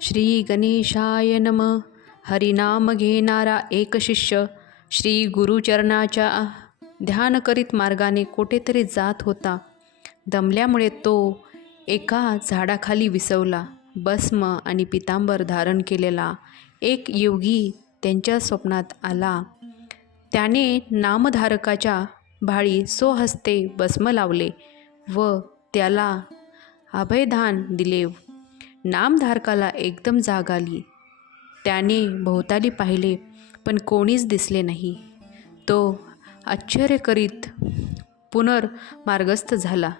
श्री गणेशाय नम. हरिनाम घेणारा एक शिष्य. श्री गुरुचरणाच्या ध्यान करीत मार्गाने कोठेतरी जात होता. दमल्यामुळे तो एका झाडाखाली विसवला. भस्म आणि पितांबर धारण केलेला एक योगी त्यांच्या स्वप्नात आला. त्याने नामधारकाच्या भाळी स्वहस्ते भस्म लावले व त्याला अभयधान दिले. नामधारकाला एकदम जाग आली. त्याने भोवताली पाहिले पण कोणीच दिसले नाही. तो आश्चर्य करीत पुनर्मार्गस्थ झाला.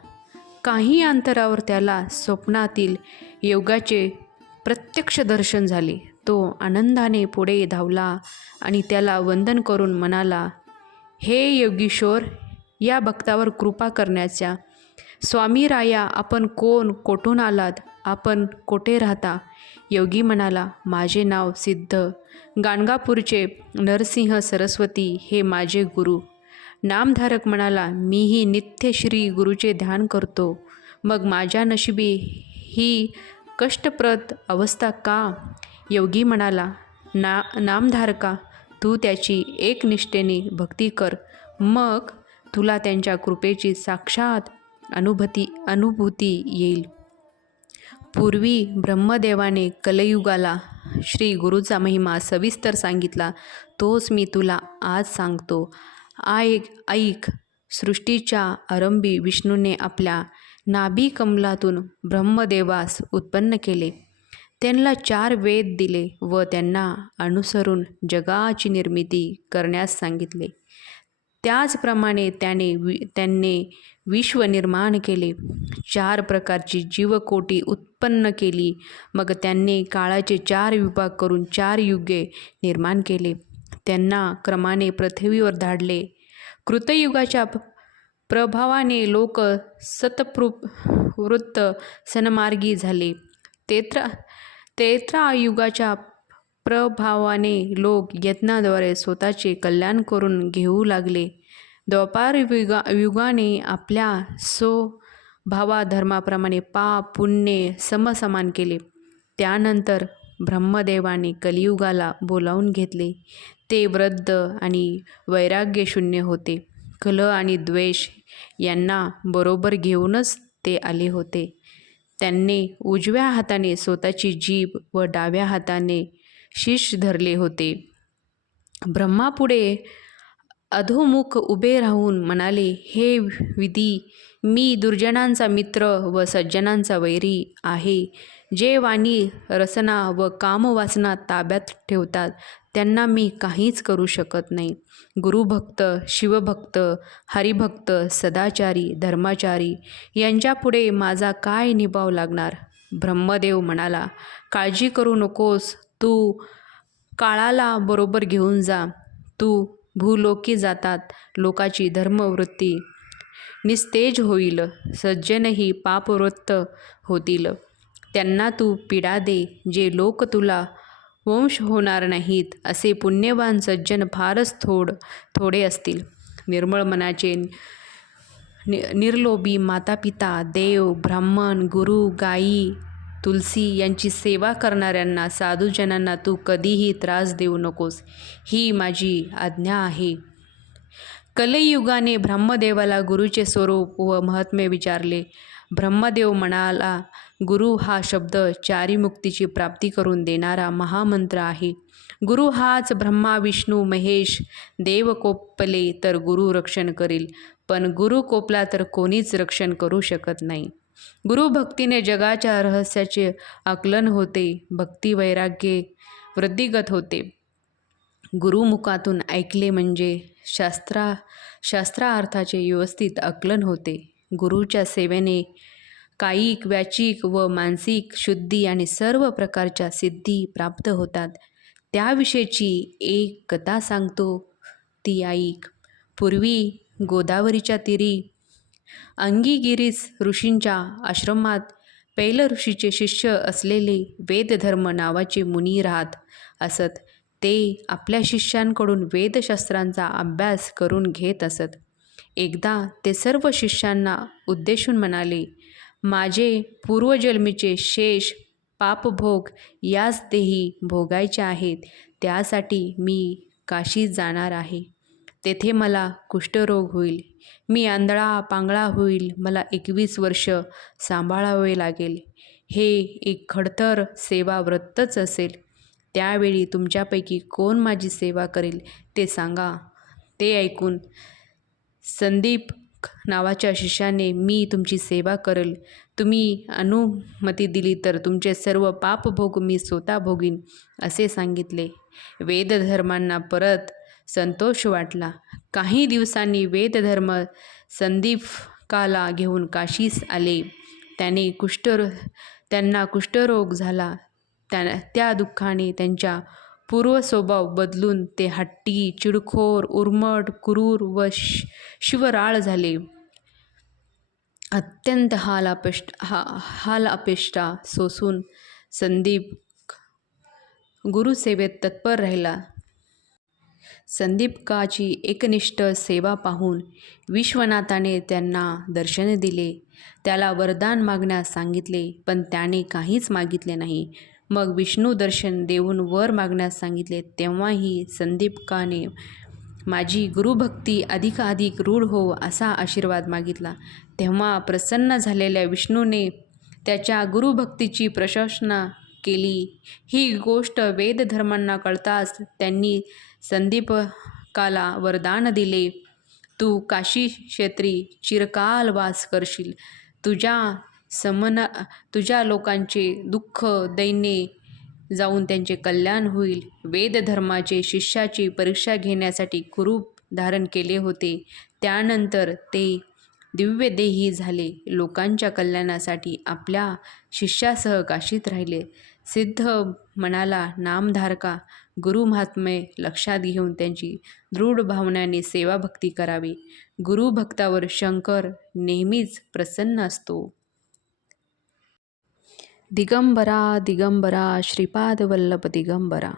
काही अंतरावर त्याला स्वप्नातील योगाचे प्रत्यक्ष दर्शन झाले. तो आनंदाने पुढे धावला आणि त्याला वंदन करून म्हणाला हे योगीश्वर या भक्तावर कृपा करण्याच्या स्वामी राया आपण कोण कोठून आलात? आपण कोठे राहता? योगी म्हणाला माझे नाव सिद्ध. गाणगापूरचे नरसिंह सरस्वती हे माझे गुरु. नामधारक म्हणाला मीही नित्य श्री गुरुचे ध्यान करतो. मग माझ्या नशिबी ही कष्टप्रत अवस्था का? योगी म्हणाला ना नामधारका तू त्याची एकनिष्ठेने भक्ती कर. मग तुला त्यांच्या कृपेची साक्षात अनुभूती अनुभूती येईल. पूर्वी ब्रह्मदेवाने कलयुगाला श्री गुरुचा महिमा सविस्तर सांगितला तोच मी तुला आज सांगतो. ऐक ऐक सृष्टीच्या आरंभी विष्णूने आपल्या नाभी कमलातून ब्रह्मदेवास उत्पन्न केले. त्यांना चार वेद दिले व त्यांना अनुसरून जगाची निर्मिती करण्यास सांगितले. त्याचप्रमाणे त्याने वि त्यांनी विश्व निर्माण केले. चार प्रकारची जीवकोटी उत्पन्न केली. मग त्यांनी काळाचे चार विभाग करून चार युगे निर्माण केले. त्यांना क्रमाने पृथ्वीवर धाडले. कृतयुगाच्या प्रभावाने लोक सतपृ वृत्त सन्मार्गी झाले. तेत्रा तेत्रा युगाच्या प्रभावाने लोक यत्नाद्वारे स्वतःचे कल्याण करून घेऊ लागले. द्वापार युगा युगाने आपल्या स्वभावाधर्माप्रमाणे पाप पुण्य समसमान केले. त्यानंतर ब्रह्मदेवाने कलियुगाला बोलावून घेतले. ते वृद्ध आणि वैराग्यशून्य होते. कल आणि द्वेष यांना बरोबर घेऊनच ते आले होते. त्यांनी उजव्या हाताने स्वतःची जीभ व डाव्या हाताने शीश धरले होते. ब्रह्मापुढे अधोमुख उभे राहून म्हणाले हे विधी मी दुर्जनांचा मित्र व सज्जनांचा वैरी आहे. जे वाणी रसना व कामवासना ताब्यात ठेवतात त्यांना मी काहीच करू शकत नाही. गुरुभक्त शिवभक्त हरिभक्त सदाचारी धर्माचारी यांच्यापुढे माझा काय निभाव लागणार? ब्रह्मदेव म्हणाला काळजी करू नकोस. तू काळाला बरोबर घेऊन जा. तू भूलोकी जातात लोकाची धर्मवृत्ती. निस्तेज होईल सज्जनही पापवृत्त होतील. त्यांना तू पीडा दे जे लोक तुला वंश होणार नाहीत असे पुण्यवान सज्जन फारच थोड थोडे असतील. निर्मळ मनाचे नि निर्लोभी मातापिता देव ब्राह्मण गुरु गायी तुलसी यांची सेवा करणाऱ्यांना साधूजनांना तू कधीही त्रास देऊ नकोस. ही माझी आज्ञा आहे. कलयुगाने ब्रह्मदेवाला गुरुचे स्वरूप व महात्म्य विचारले. ब्रह्मदेव म्हणाला गुरु हा शब्द चारी मुक्तीची प्राप्ती करून देणारा महामंत्र आहे. गुरु हाच ब्रह्मा विष्णू महेश देव कोपले तर गुरु रक्षण करील. पण गुरु कोपला तर कोणीच रक्षण करू शकत नाही. गुरुभक्तीने जगाच्या रहस्याचे आकलन होते भक्ती वैराग्य वृद्धिगत होते. गुरुमुखातून ऐकले म्हणजे शास्त्रा शास्त्रार्थाचे व्यवस्थित आकलन होते. गुरुच्या सेवेने कायिक व्याचिक व मानसिक शुद्धी आणि सर्व प्रकारच्या सिद्धी प्राप्त होतात. त्याविषयीची एक कथा सांगतो ती ऐक. पूर्वी गोदावरीच्या तीरी अंगीगिरीस ऋषींच्या आश्रमात पैल ऋषीचे शिष्य असलेले वेदधर्म नावाचे मुनी राहत असत. ते आपल्या शिष्यांकडून वेदशास्त्रांचा अभ्यास करून घेत असत. एकदा ते सर्व शिष्यांना उद्देशून म्हणाले माझे पूर्वजन्मीचे शेष पापभोग याच देही भोगायचे आहेत. त्यासाठी मी काशी जाणार आहे. तेथे मला कुष्ठरोग होईल. मी आंधळा पांगळा होईल मला एकवीस वर्ष सांभाळावे लागेल. हे एक खडतर सेवाव्रतच असेल. त्यावेळी तुमच्यापैकी कोण माझी सेवा करेल ते सांगा. ते ऐकून संदीप नावाच्या शिष्याने मी तुमची सेवा करेल. तुम्ही अनुमती दिली तर तुमचे सर्व पापभोग मी स्वतः भोगीन असे सांगितले. वेदधर्मांना परत संतोष वाटला. काही दिवसांनी वेदधर्म संदीपकाला घेऊन काशीस आले. त्याने कुष्ठर त्यांना कुष्ठरोग झाला. त्या त्या दुःखाने त्यांच्या पूर्व स्वभाव बदलून ते हट्टी चिडखोर उर्मट क्रूर व श शिवराळ झाले. अत्यंत हाल अपेष्ट हा हाल अपेष्टा सोसून संदीप गुरुसेवेत तत्पर राहिला. संदीपकाची एकनिष्ठ सेवा पाहून विश्वनाथाने त्यांना दर्शन दिले. त्याला वरदान मागण्यास सांगितले पण त्याने काहीच मागितले नाही. मग विष्णू दर्शन देऊन वर मागण्यास सांगितले तेव्हाही संदीपकाने माझी गुरुभक्ती अधिकाधिक रूढ हो असा आशीर्वाद मागितला. तेव्हा प्रसन्न झालेल्या विष्णूने त्याच्या गुरुभक्तीची प्रशंसना केली. ही गोष्ट वेदधर्मांना कळताच त्यांनी संदीपकाला वरदान दिले. तू काशी क्षेत्री चिरकाल वास करशील. तुझ्या समना तुझ्या लोकांचे दुःख दैन्ये जाऊन त्यांचे कल्याण होईल. वेदधर्माचे शिष्याची परीक्षा घेण्यासाठी कुरूप धारण केले होते. त्यानंतर ते दिव्यदेही झाले. लोकांच्या कल्याणासाठी आपल्या शिष्यासह काशीत राहिले. सिद्ध मनाला नामधारका गुरुमहात्म्य लक्षात घेऊन त्यांची दृढ भावनाने सेवाभक्ती करावी. गुरुभक्तावर शंकर नेहमीच प्रसन्न असतो. दिगंबरा दिगंबरा श्रीपाद वल्लभ दिगंबरा.